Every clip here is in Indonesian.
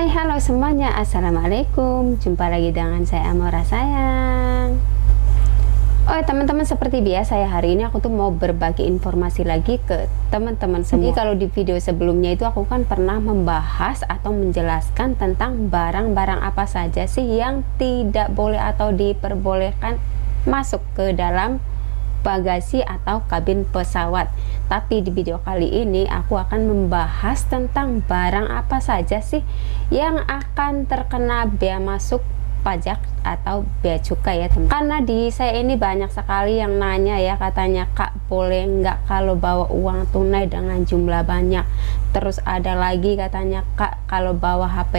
Hai, halo semuanya. Assalamualaikum. Jumpa lagi dengan saya Amora sayang. Oh teman-teman, seperti biasa ya, hari ini aku tuh mau berbagi informasi lagi ke teman-teman semua. Jadi kalau di video sebelumnya itu aku kan pernah membahas atau menjelaskan tentang barang-barang apa saja sih yang tidak boleh atau diperbolehkan masuk ke dalam bagasi atau kabin pesawat. Tapi di video kali ini aku akan membahas tentang barang apa saja sih yang akan terkena bea masuk pajak atau bea cukai ya teman. Karena di saya ini banyak sekali yang nanya ya, katanya Kak boleh nggak kalau bawa uang tunai dengan jumlah banyak. Terus ada lagi katanya Kak kalau bawa HP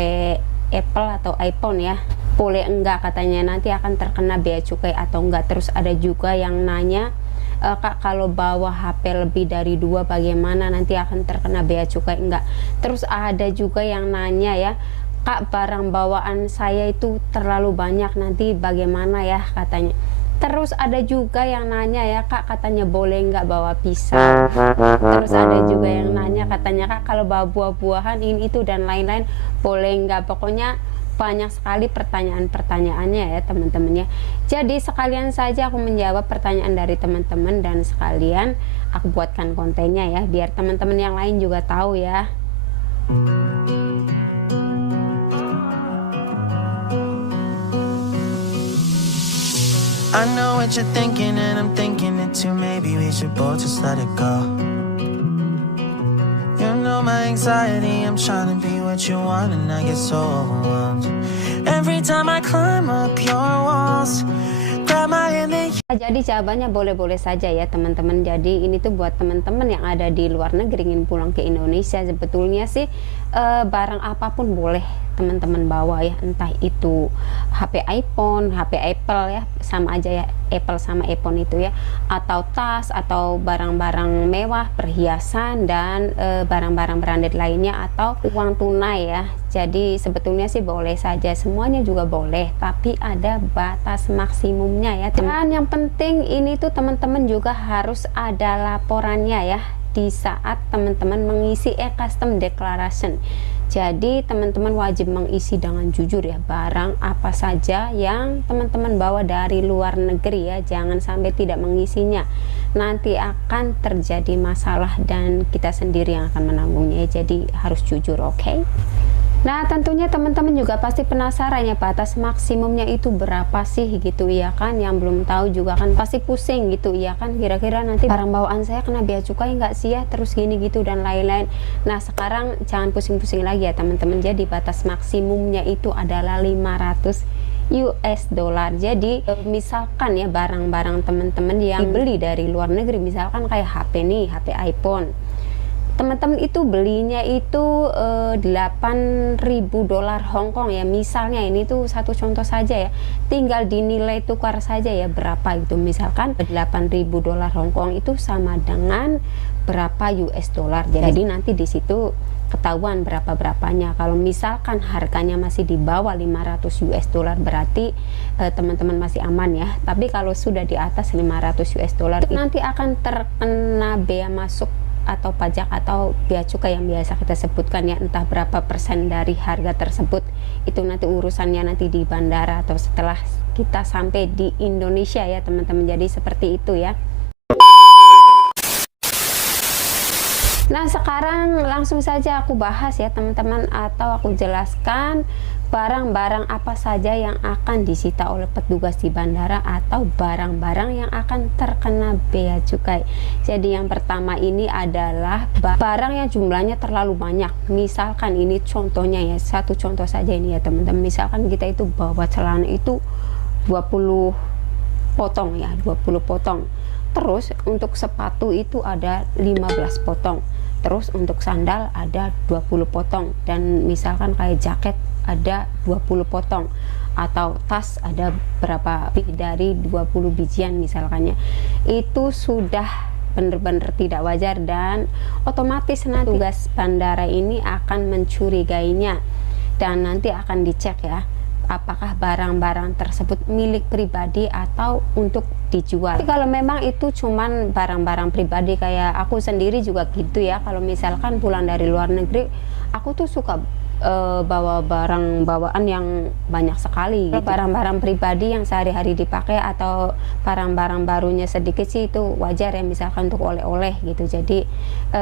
Apple atau iPhone ya boleh enggak, katanya nanti akan terkena bea cukai atau enggak. Terus ada juga yang nanya Kak kalau bawa HP lebih dari 2 bagaimana, nanti akan terkena bea cukai enggak. Terus ada juga yang nanya ya, Kak barang bawaan saya itu terlalu banyak, nanti bagaimana ya katanya. Terus ada juga yang nanya ya, Kak katanya boleh nggak bawa pisang. Terus ada juga yang nanya katanya Kak kalau bawa buah-buahan ini itu dan lain-lain boleh nggak. Pokoknya banyak sekali pertanyaan-pertanyaannya ya teman-teman ya. Jadi sekalian saja aku menjawab pertanyaan dari teman-teman dan sekalian aku buatkan kontennya ya, biar teman-teman yang lain juga tahu ya. I know what you're thinking and I'm thinking it too. Maybe we should both just let it go. You know my anxiety, I'm trying to be what you want and I get so overwhelmed. Every time I climb up your walls, grab my hand and Jadi jawabannya boleh-boleh saja ya teman-teman. Jadi ini tuh buat teman-teman yang ada di luar negeri ingin pulang ke Indonesia. Sebetulnya sih barang apapun boleh teman-teman bawa ya, entah itu HP iPhone, HP Apple ya, sama aja ya, Apple sama iPhone itu ya, atau tas atau barang-barang mewah, perhiasan dan barang-barang branded lainnya, atau uang tunai ya. Jadi sebetulnya sih boleh saja, semuanya juga boleh, tapi ada batas maksimumnya ya. Dan yang penting ini tuh teman-teman juga harus ada laporannya ya di saat teman-teman mengisi e-custom declaration. Jadi teman-teman wajib mengisi dengan jujur ya, barang apa saja yang teman-teman bawa dari luar negeri ya, jangan sampai tidak mengisinya, nanti akan terjadi masalah dan kita sendiri yang akan menanggungnya. Jadi harus jujur, oke? Nah tentunya teman-teman juga pasti penasaran ya, batas maksimumnya itu berapa sih gitu ya kan. Yang belum tahu juga kan pasti pusing gitu ya kan, kira-kira nanti barang bawaan saya kena bea cukai nggak sih ya, terus gini gitu dan lain-lain. Nah sekarang jangan pusing-pusing lagi ya teman-teman. Jadi batas maksimumnya itu adalah 500 US dollar. Jadi misalkan ya barang-barang teman-teman yang dibeli dari luar negeri, misalkan kayak HP nih, HP iPhone, teman-teman itu belinya itu 8.000 dolar Hongkong ya, misalnya. Ini tuh satu contoh saja ya, tinggal dinilai tukar saja ya berapa gitu. Misalkan 8.000 dolar Hongkong itu sama dengan berapa US dollar. Jadi nanti di situ ketahuan berapa-berapanya. Kalau misalkan harganya masih di bawah 500 US dollar berarti teman-teman masih aman ya. Tapi kalau sudah di atas 500 US dollar nanti akan terkena bea masuk atau pajak atau bea cukai yang biasa kita sebutkan ya, entah berapa persen dari harga tersebut. Itu nanti urusannya nanti di bandara atau setelah kita sampai di Indonesia ya teman-teman. Jadi seperti itu ya. Nah sekarang langsung saja aku bahas ya teman-teman, atau aku jelaskan barang-barang apa saja yang akan disita oleh petugas di bandara atau barang-barang yang akan terkena bea cukai. Jadi yang pertama ini adalah barang yang jumlahnya terlalu banyak. Misalkan ini contohnya ya, satu contoh saja ini ya teman-teman. Misalkan kita itu bawa celana itu 20 potong ya, 20 potong. Terus untuk sepatu itu ada 15 potong. Terus untuk sandal ada 20 potong, dan misalkan kayak jaket ada 20 potong, atau tas ada berapa lebih dari 20 bijian misalkannya. Itu sudah benar-benar tidak wajar dan otomatis nanti tugas bandara ini akan mencurigainya dan nanti akan dicek ya, apakah barang-barang tersebut milik pribadi atau untuk dijual. Tapi kalau memang itu cuman barang-barang pribadi, kayak aku sendiri juga gitu ya, kalau misalkan pulang dari luar negeri aku tuh suka bawa barang bawaan yang banyak sekali gitu. Barang-barang pribadi yang sehari-hari dipakai atau barang-barang barunya sedikit sih itu wajar ya, misalkan untuk oleh-oleh gitu. Jadi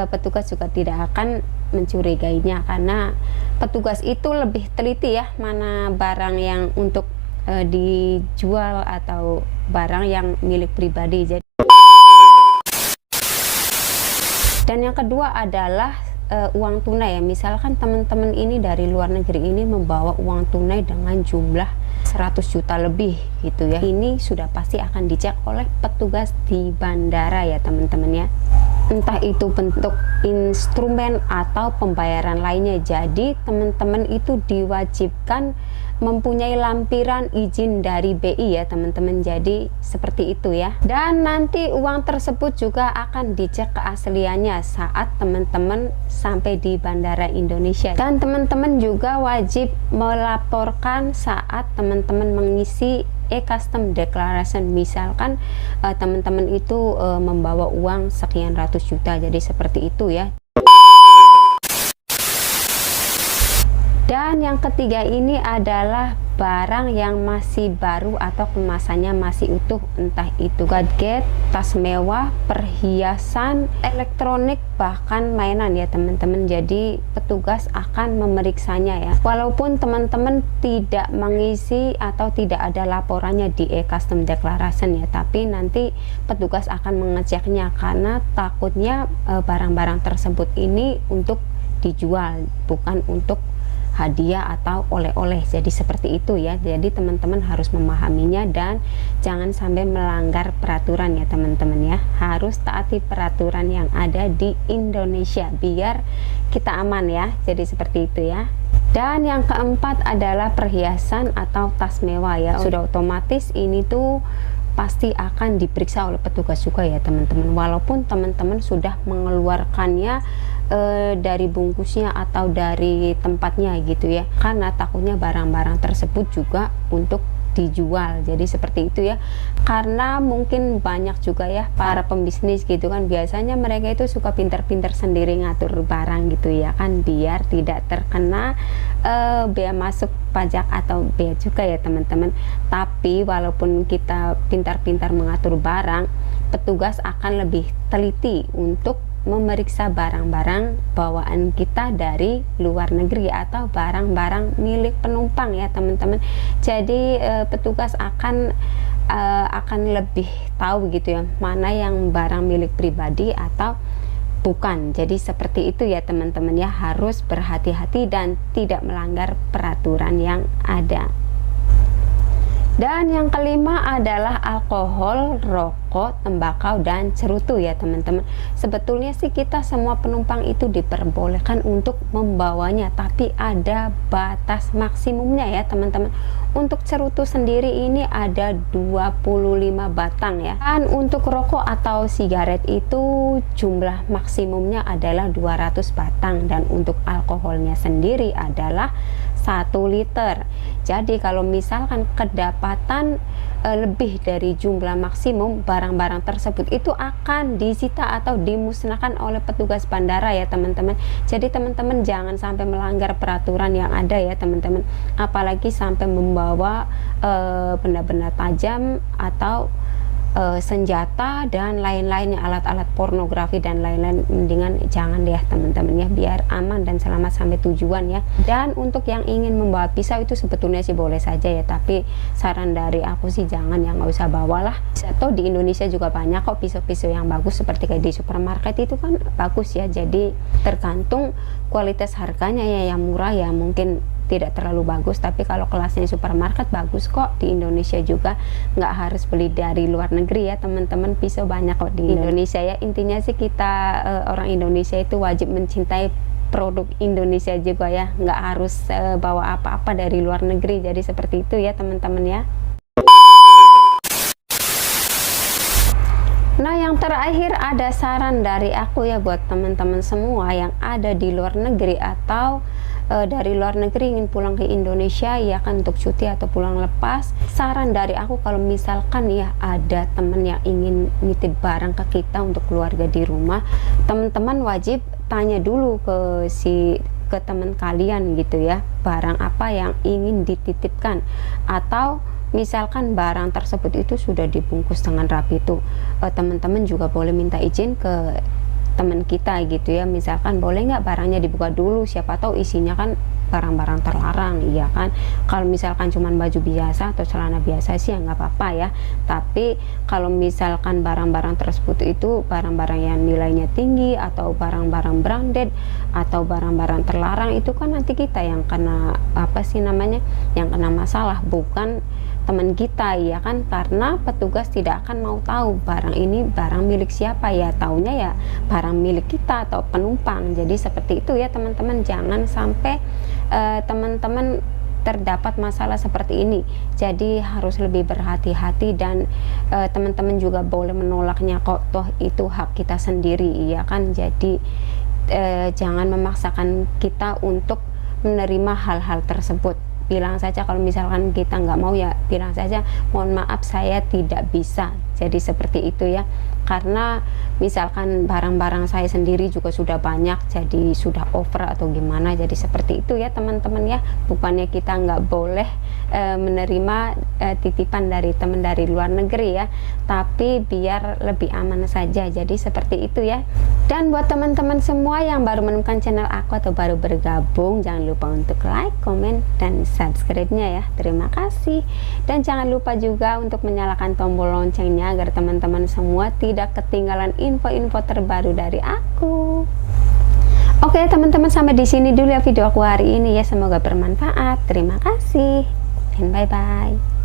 petugas juga tidak akan mencurigainya karena petugas itu lebih teliti ya, mana barang yang untuk dijual atau barang yang milik pribadi. Jadi, dan yang kedua adalah uang tunai ya. Misalkan teman-teman ini dari luar negeri ini membawa uang tunai dengan jumlah 100 juta lebih gitu ya, ini sudah pasti akan dicek oleh petugas di bandara ya teman-teman ya, entah itu bentuk instrumen atau pembayaran lainnya. Jadi teman-teman itu diwajibkan mempunyai lampiran izin dari BI ya teman-teman. Jadi seperti itu ya. Dan nanti uang tersebut juga akan dicek keasliannya saat teman-teman sampai di Bandara Indonesia. Dan teman-teman juga wajib melaporkan saat teman-teman mengisi e-custom declaration. Misalkan teman-teman itu membawa uang sekian ratus juta, jadi seperti itu ya. Dan yang ketiga ini adalah barang yang masih baru atau kemasannya masih utuh, entah itu gadget, tas mewah, perhiasan, elektronik, bahkan mainan ya teman-teman. Jadi petugas akan memeriksanya ya. Walaupun teman-teman tidak mengisi atau tidak ada laporannya di e-custom declaration ya, tapi nanti petugas akan mengeceknya karena takutnya barang-barang tersebut ini untuk dijual, bukan untuk hadiah atau oleh-oleh. Jadi seperti itu ya. Jadi teman-teman harus memahaminya dan jangan sampai melanggar peraturan ya teman-teman ya. Harus taati peraturan yang ada di Indonesia biar kita aman ya. Jadi seperti itu ya. Dan yang keempat adalah perhiasan atau tas mewah ya. Sudah otomatis ini tuh pasti akan diperiksa oleh petugas juga ya teman-teman, walaupun teman-teman sudah mengeluarkannya dari bungkusnya atau dari tempatnya gitu ya, karena takutnya barang-barang tersebut juga untuk dijual. Jadi seperti itu ya, karena mungkin banyak juga ya para pembisnis gitu kan, biasanya mereka itu suka pinter-pinter sendiri ngatur barang gitu ya kan, biar tidak terkena bea masuk pajak atau bea cukai ya teman-teman. Tapi walaupun kita pintar-pintar mengatur barang, petugas akan lebih teliti untuk memeriksa barang-barang bawaan kita dari luar negeri atau barang-barang milik penumpang ya teman-teman. Jadi petugas akan lebih tahu gitu ya, mana yang barang milik pribadi atau bukan. Jadi seperti itu ya teman-teman ya, harus berhati-hati dan tidak melanggar peraturan yang ada. Dan yang kelima adalah alkohol, rokok, tembakau, dan cerutu ya teman-teman. Sebetulnya sih kita semua penumpang itu diperbolehkan untuk membawanya, tapi ada batas maksimumnya ya teman-teman. Untuk cerutu sendiri ini ada 25 batang ya. Dan untuk rokok atau sigaret itu jumlah maksimumnya adalah 200 batang. Dan untuk alkoholnya sendiri adalah 1 liter. Jadi kalau misalkan kedapatan lebih dari jumlah maksimum, barang-barang tersebut itu akan disita atau dimusnahkan oleh petugas bandara ya teman-teman. Jadi teman-teman jangan sampai melanggar peraturan yang ada ya teman-teman, apalagi sampai membawa benda-benda tajam atau senjata dan lain-lainnya, alat-alat pornografi dan lain-lain. Mendingan jangan deh teman-teman ya, biar aman dan selamat sampai tujuan ya. Dan untuk yang ingin membawa pisau itu sebetulnya sih boleh saja ya, tapi saran dari aku sih jangan, yang nggak usah bawa lah. Atau di Indonesia juga banyak kok pisau-pisau yang bagus, seperti kayak di supermarket itu kan bagus ya. Jadi tergantung kualitas harganya ya, yang murah ya mungkin tidak terlalu bagus, tapi kalau kelasnya supermarket bagus kok. Di Indonesia juga nggak harus beli dari luar negeri ya teman-teman, pisau banyak kok di Indonesia ya. Intinya sih kita orang Indonesia itu wajib mencintai produk Indonesia juga ya, nggak harus bawa apa-apa dari luar negeri. Jadi seperti itu ya teman-teman ya. Nah yang terakhir ada saran dari aku ya buat teman-teman semua yang ada di luar negeri atau dari luar negeri ingin pulang ke Indonesia ya kan, untuk cuti atau pulang lepas. Saran dari aku, kalau misalkan ya ada teman yang ingin nitip barang ke kita untuk keluarga di rumah, teman-teman wajib tanya dulu ke si ke teman kalian gitu ya, barang apa yang ingin dititipkan, atau misalkan barang tersebut itu sudah dibungkus dengan rapi itu, teman-teman juga boleh minta izin ke teman kita gitu ya, misalkan boleh nggak barangnya dibuka dulu, siapa tahu isinya kan barang-barang terlarang, iya kan. Kalau misalkan cuman baju biasa atau celana biasa sih ya nggak apa-apa ya, tapi kalau misalkan barang-barang tersebut itu barang-barang yang nilainya tinggi atau barang-barang branded atau barang-barang terlarang, itu kan nanti kita yang kena apa sih namanya, yang kena masalah, bukan teman kita ya kan, karena petugas tidak akan mau tahu barang ini barang milik siapa, ya taunya ya barang milik kita atau penumpang. Jadi seperti itu ya teman-teman, jangan sampai teman-teman terdapat masalah seperti ini. Jadi harus lebih berhati-hati, dan teman-teman juga boleh menolaknya kok, toh itu hak kita sendiri ya kan. Jadi jangan memaksakan kita untuk menerima hal-hal tersebut. Bilang saja kalau misalkan kita nggak mau, ya bilang saja mohon maaf saya tidak bisa. Jadi seperti itu ya, karena misalkan barang-barang saya sendiri juga sudah banyak, jadi sudah over atau gimana. Jadi seperti itu ya teman-teman ya, bukannya kita nggak boleh menerima titipan dari teman dari luar negeri ya, tapi biar lebih aman saja. Jadi seperti itu ya. Dan buat teman-teman semua yang baru menemukan channel aku atau baru bergabung, jangan lupa untuk like, komen, dan subscribe-nya ya. Terima kasih. Dan jangan lupa juga untuk menyalakan tombol loncengnya agar teman-teman semua tidak ketinggalan info-info terbaru dari aku. Oke teman-teman, sampai di sini dulu ya video aku hari ini ya. Semoga bermanfaat. Terima kasih dan bye-bye.